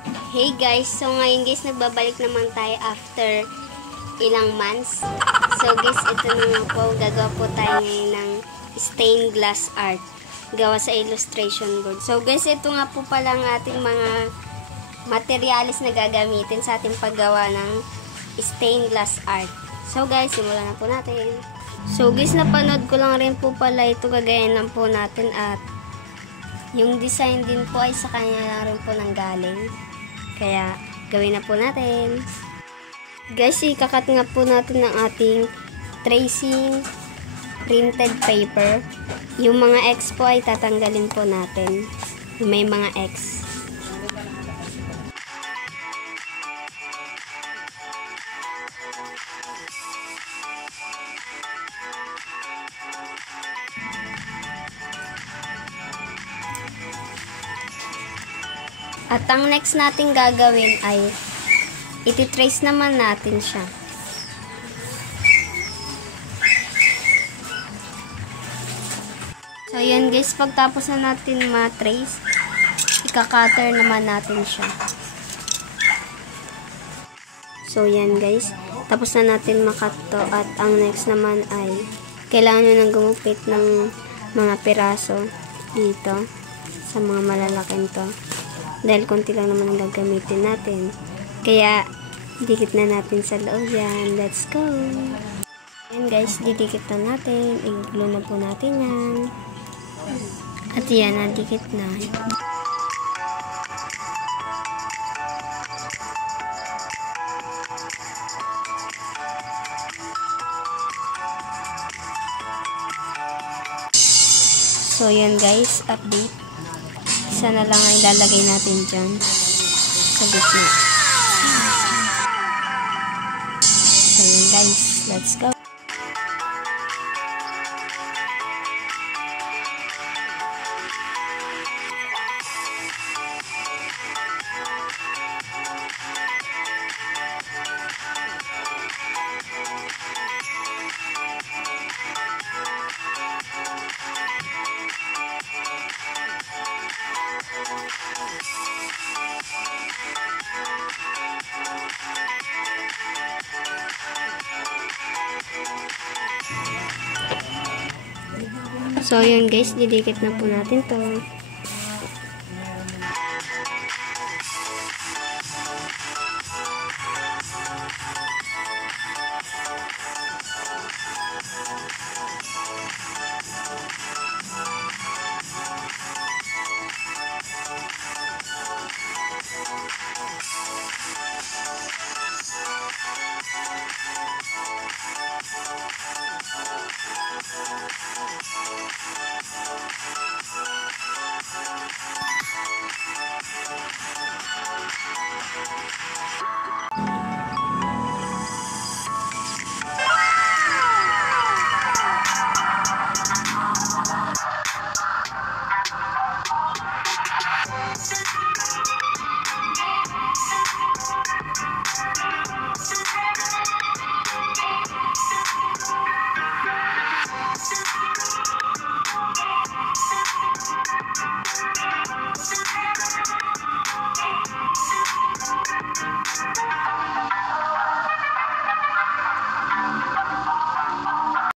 Hey guys, so ngayon guys, nagbabalik naman tayo after ilang months. So guys, ito na nga po, gagawa po tayo ngayon ng stained glass art. Gawa sa illustration board. So guys, ito nga po pala ang ating mga materialis na gagamitin sa ating paggawa ng stained glass art. So guys, simulan na po natin. So guys, napanood ko lang rin po pala ito, gagayan lang po natin at yung design din po ay sa kanya lang rin po nang galing. Kaya, gawin na po natin. Guys, ikakat nga po natin ng ating tracing printed paper. Yung mga X po ay tatanggalin po natin. May mga X. At ang next natin gagawin ay iti-trace naman natin siya. So yan guys, pagtapos na natin ma-trace, ika-cutter naman natin siya. So yan guys, tapos na natin makat to at ang next naman ay kailangan nyo nang gumupit ng mga piraso dito sa mga malalaking to. Dahil konti lang naman ang gagamitin natin. Kaya, dikit na natin sa loob yan. Let's go! Ayan guys, didikit na natin. I-glue na po natin yan. At yan, nadikit na. So, yan guys, update. Isa na lang ang ilalagay natin dyan sa gitna. So yun guys, let's go. So, yun guys, didikit na po natin to.